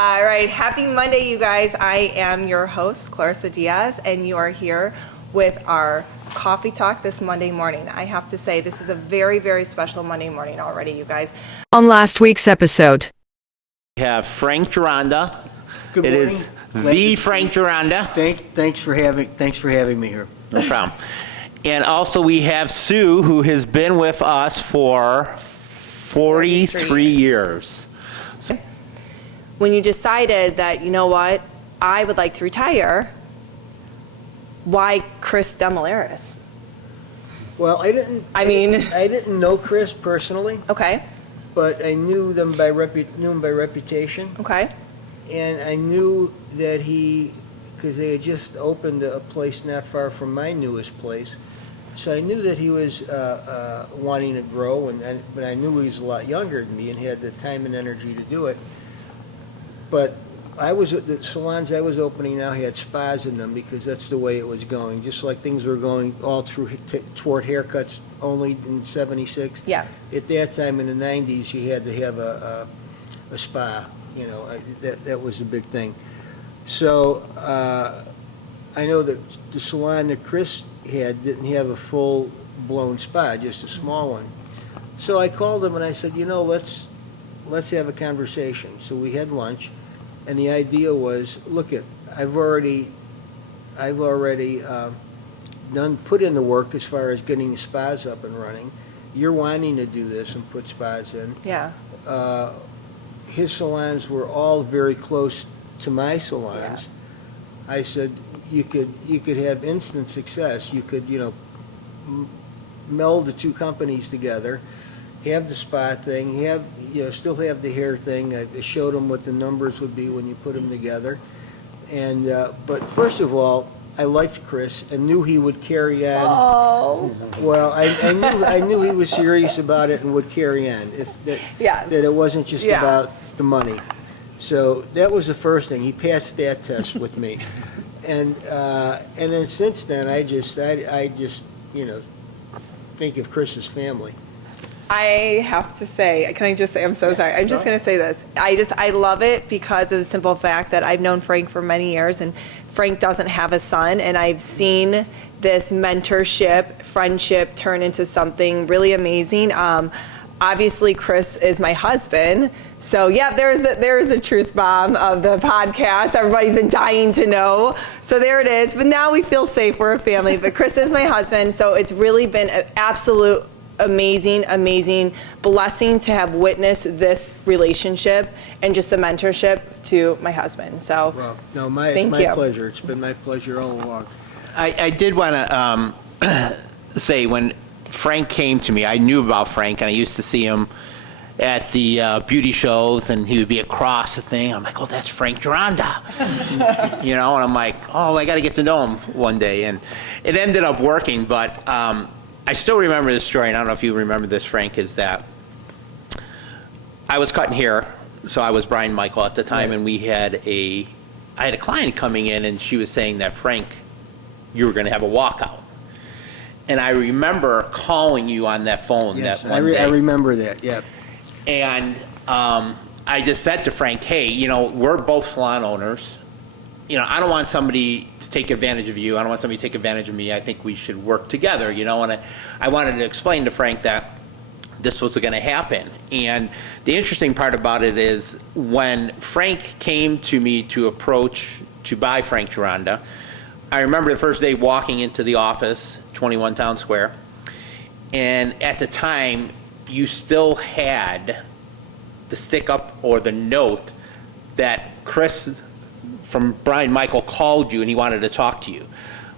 All right, happy Monday, you guys. I am your host, Clarissa Diaz, and you are here with our coffee talk this Monday morning. I have to say, this is a very, very special Monday morning already, you guys. On last week's episode, We have Frank Gironda. Good It morning. is the Frank Gironda. Thanks for having me here. No problem. And also we have Sue, who has been with us for 43 years. When you decided that, you know what, I would like to retire, why Chris Demolaris? Well, I didn't know Chris personally, Okay, but I knew them by reputation, okay, and I knew that because they had just opened a place not far from my newest place, so I knew that he was wanting to grow, but I knew he was a lot younger than me and had the time and energy to do it. But the salons I was opening now had spas in them because that's the way it was going. Just like things were going all through toward haircuts only in '76. yeah. At that time in the '90s, you had to have a spa. You know, that was a big thing. So I know that the salon that Chris had didn't have a full-blown spa, just a small one. So I called him and I said, let's have a conversation. So we had lunch, and the idea was, I've already put in the work as far as getting the spas up and running. You're wanting to do this and put spas in. Yeah. His salons were all very close to my salons. Yeah. I said, you could have instant success. You could, meld the two companies together, have the spa thing, still have the hair thing. I showed him what the numbers would be when you put them together. And but first of all, I liked Chris and knew he would carry on. Oh. Well, I knew he was serious about it and would carry on. Yes. That it wasn't just about the money. So that was the first thing. He passed that test with me, and then since then I just think of Chris's family. I have to say, can I just say, I'm so sorry. I'm just going to say this. I love it because of the simple fact that I've known Frank for many years, and Frank doesn't have a son, and I've seen this mentorship, friendship turn into something really amazing. Obviously, Chris is my husband. So, yeah, there's the truth bomb of the podcast. Everybody's been dying to know. So there it is. But now we feel safe. We're a family. But Chris is my husband. So it's really been an absolute amazing blessing to have witnessed this relationship and just the mentorship to my husband. So, Well, no, it's my pleasure. It's been my pleasure all along. I did want to say, when Frank came to me, I knew about Frank, and I used to see him at the beauty shows, and he would be across the thing. I'm like, oh, that's Frank Gironda. And I'm like, oh, I got to get to know him one day. And it ended up working, but I still remember this story, and I don't know if you remember this, Frank, is that I was cutting hair, so I was Brian Michael at the time, and I had a client coming in, and she was saying that, Frank, you were going to have a walkout. And I remember calling you on that phone Yes, that one day. I remember that, yeah. And I just said to Frank, hey, we're both salon owners. I don't want somebody to take advantage of you. I don't want somebody to take advantage of me. I think we should work together, And I wanted to explain to Frank that this was going to happen. And the interesting part about it is when Frank came to me to buy Frank Gironda, I remember the first day walking into the office, 21 Town Square, and at the time, you still had the stick up or the note that Chris from Brian Michael called you and he wanted to talk to you.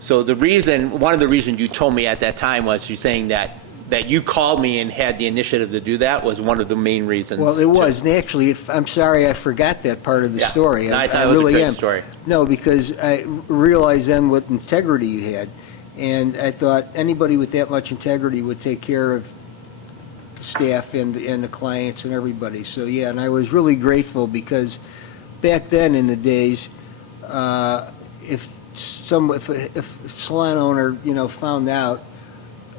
So one of the reasons you told me at that time was you saying that you called me and had the initiative to do that was one of the main reasons. Well, it was. And actually, I'm sorry I forgot that part of the story. No, I thought it was a great story. No, because I realized then what integrity you had. And I thought anybody with that much integrity would take care of the staff and the clients and everybody. So, yeah, and I was really grateful because back then in the days, if a salon owner, found out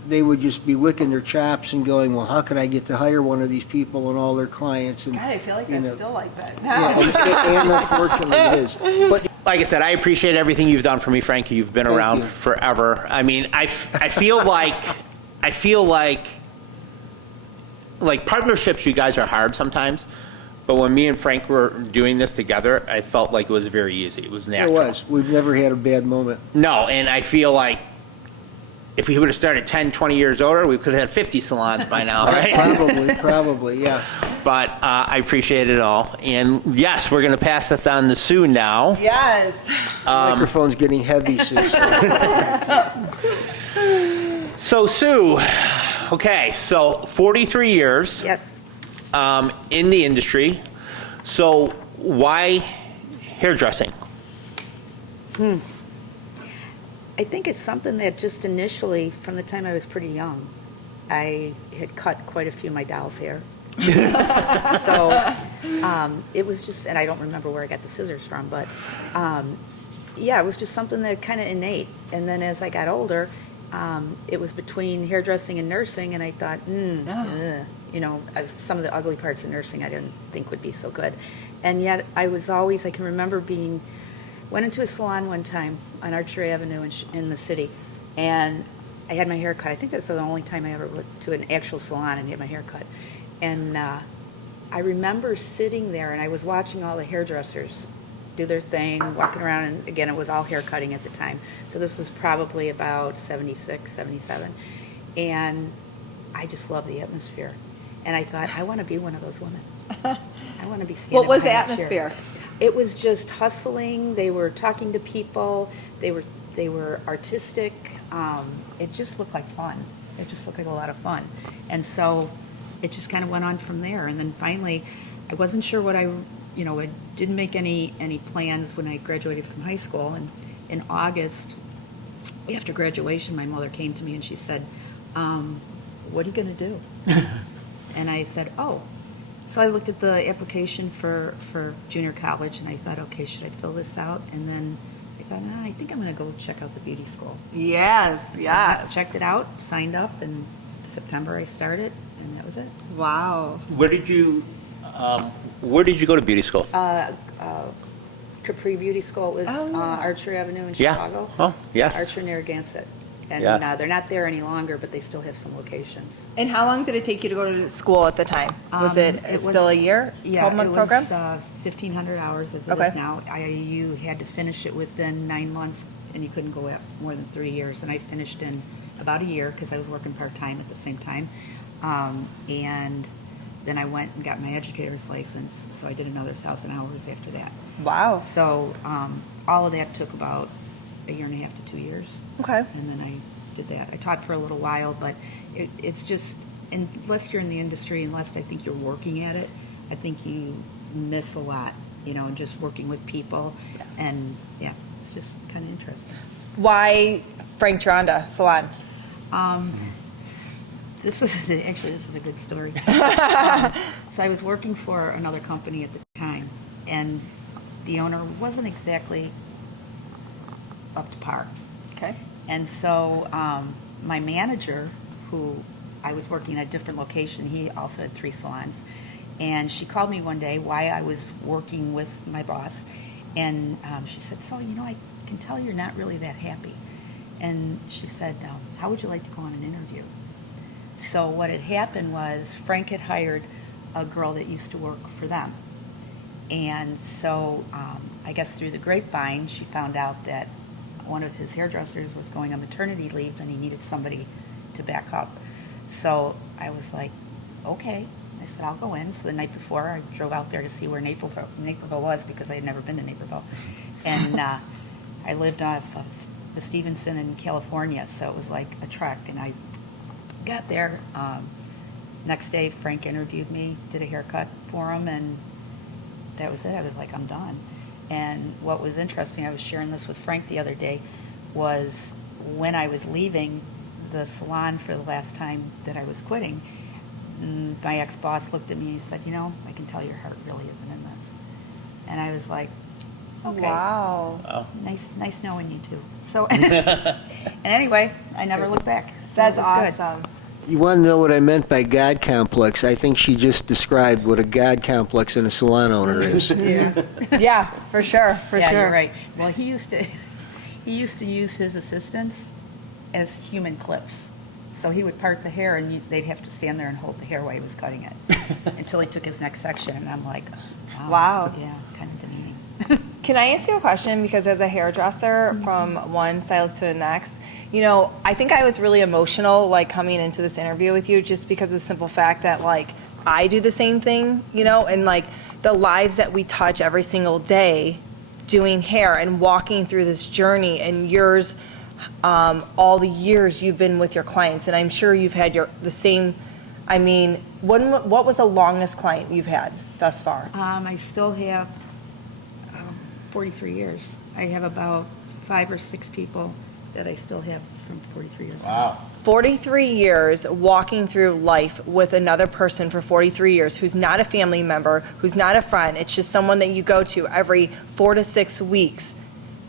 they would just be licking their chops and going, well, how can I get to hire one of these people and all their clients? And God, I feel like you that's know, still like that. yeah, and unfortunately it is. But Like I said, I appreciate everything you've done for me, Frank. You've been Thank around you. forever. I mean, I feel like partnerships, you guys are hard sometimes. But when me and Frank were doing this together, I felt like it was very easy. It was it natural. was. We've never had a bad moment. No, and I feel like if we would have started 10, 20 years older, we could have had 50 salons by now, right? Probably, yeah. But I appreciate it all. And yes, we're going to pass this on to Sue now. Yes. Microphone's getting heavy, Sue. So Sue, okay, so 43 years Yes. in the industry. So why hairdressing? I think it's something that just initially, from the time I was pretty young, I had cut quite a few of my doll's hair. So it was just, and I don't remember where I got the scissors from, but yeah, it was just something that kind of innate. And then as I got older, it was between hairdressing and nursing, and I thought, some of the ugly parts of nursing I didn't think would be so good. And yet I was always, I can remember went into a salon one time on Archery Avenue in the city, and I had my hair cut. I think that's the only time I ever went to an actual salon and had my hair cut. And I remember sitting there, and I was watching all the hairdressers do their thing, walking around, and again, it was all hair cutting at the time. So this was probably about 76, 77. And I just loved the atmosphere. And I thought, I want to be one of those women. I want to be standing What was the behind a chair. atmosphere? It was just hustling. They were talking to people. They were artistic. It just looked like fun. It just looked like a lot of fun. And so it just kind of went on from there. And then finally, I wasn't sure what I didn't make any plans when I graduated from high school. And in August, after graduation, my mother came to me and she said, what are you going to do? And I said, oh. So I looked at the application for junior college, and I thought, okay, should I fill this out? And then I thought, I think I'm going to go check out the beauty school. Yes, So I yes. checked it out, signed up, and September I started, and that was it. Wow. Where did you go to beauty school? Capri Beauty School was Oh. Archer Avenue in Yeah. Chicago. Oh, yes. Archer Narragansett. And Yes. they're not there any longer, but they still have some locations. And how long did it take you to go to school at the time? Was it still a year? Yeah, 12-month program? it was 1,500 hours as it Okay. is now. You had to finish it within 9 months, and you couldn't go out more than 3 years. And I finished in about a year because I was working part-time at the same time. And then I went and got my educator's license, so I did another 1,000 hours after that. Wow. So all of that took about a year and a half to 2 years. Okay. And then I did that. I taught for a little while, but it's just, unless you're in the industry, unless I think you're working at it, I think you miss a lot, and just working with people. And yeah, it's just kind of interesting. Why Frank Gironda Salon? This is a good story. So I was working for another company at the time, and the owner wasn't exactly up to par. Okay. And so my manager, who I was working at a different location, he also had 3 salons. And she called me one day while I was working with my boss. And she said, so, I can tell you're not really that happy. And she said, how would you like to go on an interview? So what had happened was Frank had hired a girl that used to work for them. And so I guess through the grapevine, she found out that one of his hairdressers was going on maternity leave and he needed somebody to back up. So I was like, okay. I said, I'll go in. So the night before, I drove out there to see where Naperville was because I had never been to Naperville. And I lived off of the Stevenson in California, so it was like a trek. And I got there. Next day, Frank interviewed me, did a haircut for him, and that was it. I was like, I'm done. And what was interesting, I was sharing this with Frank the other day, was when I was leaving the salon for the last time that I was quitting, my ex-boss looked at me and he said, I can tell your heart really isn't in this. And I was like, okay. Wow. Oh. Nice knowing you too. So, and anyway, I never looked back. That's it was good. awesome. You want to know what I meant by God complex? I think she just described what a God complex in a salon owner is. Yeah, for sure, for Yeah, sure. you're right. Well, he used to use his assistants as human clips. So he would part the hair, and they'd have to stand there and hold the hair while he was cutting it until he took his next section. And I'm like, Wow. Yeah, kind of demeaning. Can I ask you a question? Because as a hairdresser, from one stylist to the next, you know, I think I was really emotional, like, coming into this interview with you, just because of the simple fact that, like, I do the same thing, you know, and, like, the lives that we touch every single day doing hair and walking through this journey, and yours, all the years you've been with your clients, and I'm sure you've had the same, I mean, what was the longest client you've had thus far? I still have 43 years. I have about 5 or 6 people that I still have from 43 years. Wow. 43 years walking through life with another person for 43 years who's not a family member, who's not a friend. It's just someone that you go to every 4 to 6 weeks.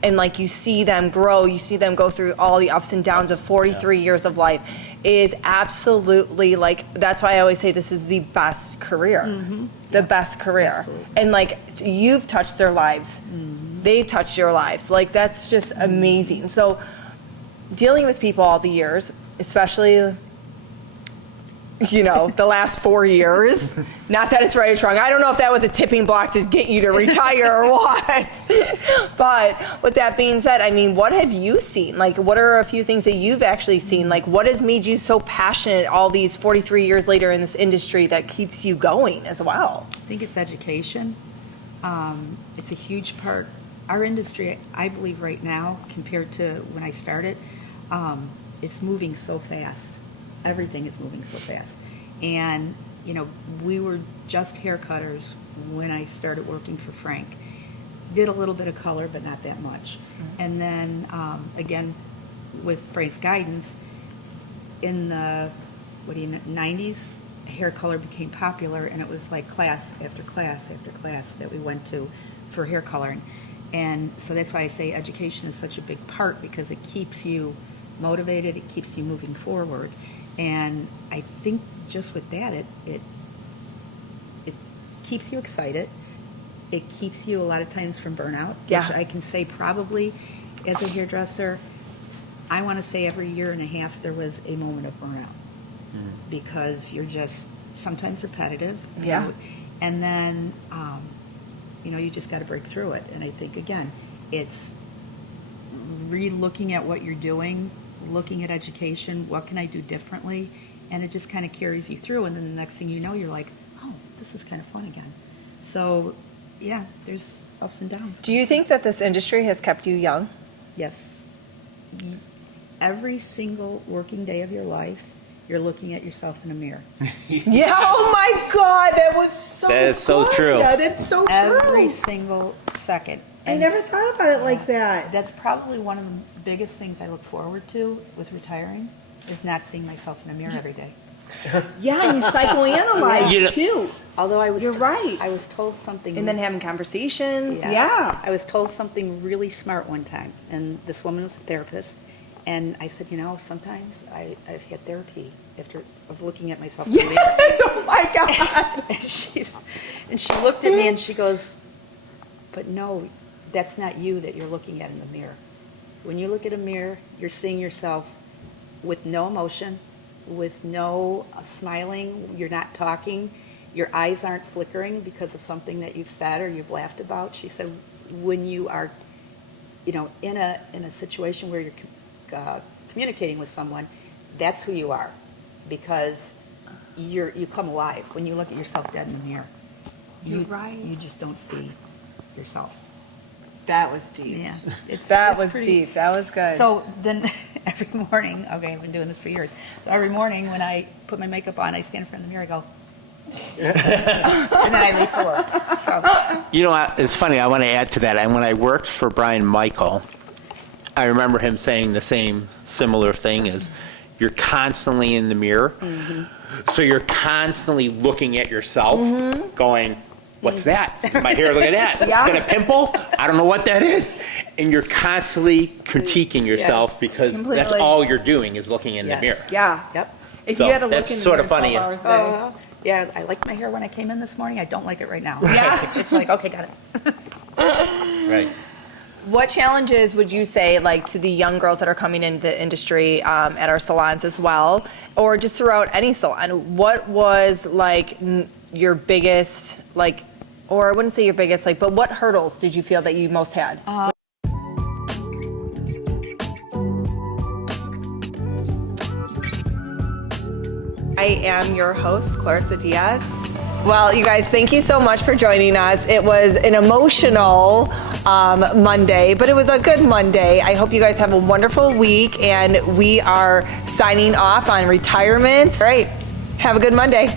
And like, you see them grow, you see them go through all the ups and downs of 43 years of life is absolutely, like, that's why I always say this is the best career. The best career. Absolutely. And like, you've touched their lives. They've touched your lives. Like, that's just amazing. So dealing with people all the years, especially, you know, the last 4 years, not that it's right or wrong. I don't know if that was a tipping block to get you to retire or what. But with that being said, I mean, what have you seen? Like, what are a few things that you've actually seen? Like, what has made you so passionate all these 43 years later in this industry that keeps you going as well? I think it's education. It's a huge part. Our industry, I believe right now, compared to when I started, it's moving so fast. Everything is moving so fast. And, you know, we were just hair cutters when I started working for Frank. Did a little bit of color, but not that much. And then, again, with Frank's guidance, in the 90s, hair color became popular, and it was like class after class after class that we went to for hair coloring. And so that's why I say education is such a big part, because it keeps you motivated, it keeps you moving forward. And I think just with that, it keeps you excited. It keeps you a lot of times from burnout, Yeah. which I can say probably as a hairdresser, I want to say every year and a half there was a moment of burnout, because you're just sometimes repetitive. you Yeah. know, and then, you know, you just got to break through it. And I think, again, it's re-looking at what you're doing, looking at education, what can I do differently, and it just kind of carries you through, and then the next thing you know, you're like, oh, this is kind of fun again. So, yeah, there's ups and downs. Do you think that this industry has kept you young? Yes. Every single working day of your life, you're looking at yourself in a mirror. Yeah, oh my God, that was so That is so good. true. Yeah, that's so Every true. single second. I And never thought about it like that. That's probably one of the biggest things I look forward to with retiring, is not seeing myself in a mirror every day. Yeah, and you psychoanalyze You know- too. Although I was You're right. I was told something. And then having conversations. Yeah. Yeah. I was told something really smart one time, and this woman was a therapist, and I said, you know, sometimes I've had therapy of looking at myself in the mirror. Yes, oh my God. And she looked at me and she goes, but no, that's not you that you're looking at in the mirror. When you look at a mirror, you're seeing yourself with no emotion, with no smiling, you're not talking, your eyes aren't flickering because of something that you've said or you've laughed about. She said, when you are, you know, in a situation where you're communicating with someone, that's who you are, because you come alive when you look at yourself dead in the mirror. You're right. You just don't see yourself. That was deep. Yeah, That it's was pretty- deep. That was good. So then every morning, okay, I've been doing this for years. So every morning when I put my makeup on, I stand in front of the mirror, I go, and then I leave for work. So You know, it's funny, I want to add to that. And when I worked for Brian Michael, I remember him saying the same similar thing, is you're constantly in the mirror. So you're constantly looking at yourself, going, what's that? My hair, look at that. Yeah. Got a pimple? I don't know what that is. And you're constantly critiquing yourself because that's completely. all you're doing is looking in the Yes. mirror. Yeah. Yep. If So you had to look that's in the sort mirror of funny. 12 hours a day. Oh, yeah, I liked my hair when I came in this morning. I don't like it right now. Yeah. It's like, okay, got it. Right. What challenges would you say, like, to the young girls that are coming into the industry at our salons as well, or just throughout any salon? What was, like, your biggest, like, or I wouldn't say your biggest, like, but what hurdles did you feel that you most had? I am your host, Clarissa Diaz. Well, you guys, thank you so much for joining us. It was an emotional Monday, but it was a good Monday. I hope you guys have a wonderful week, and we are signing off on retirement. All right, have a good Monday.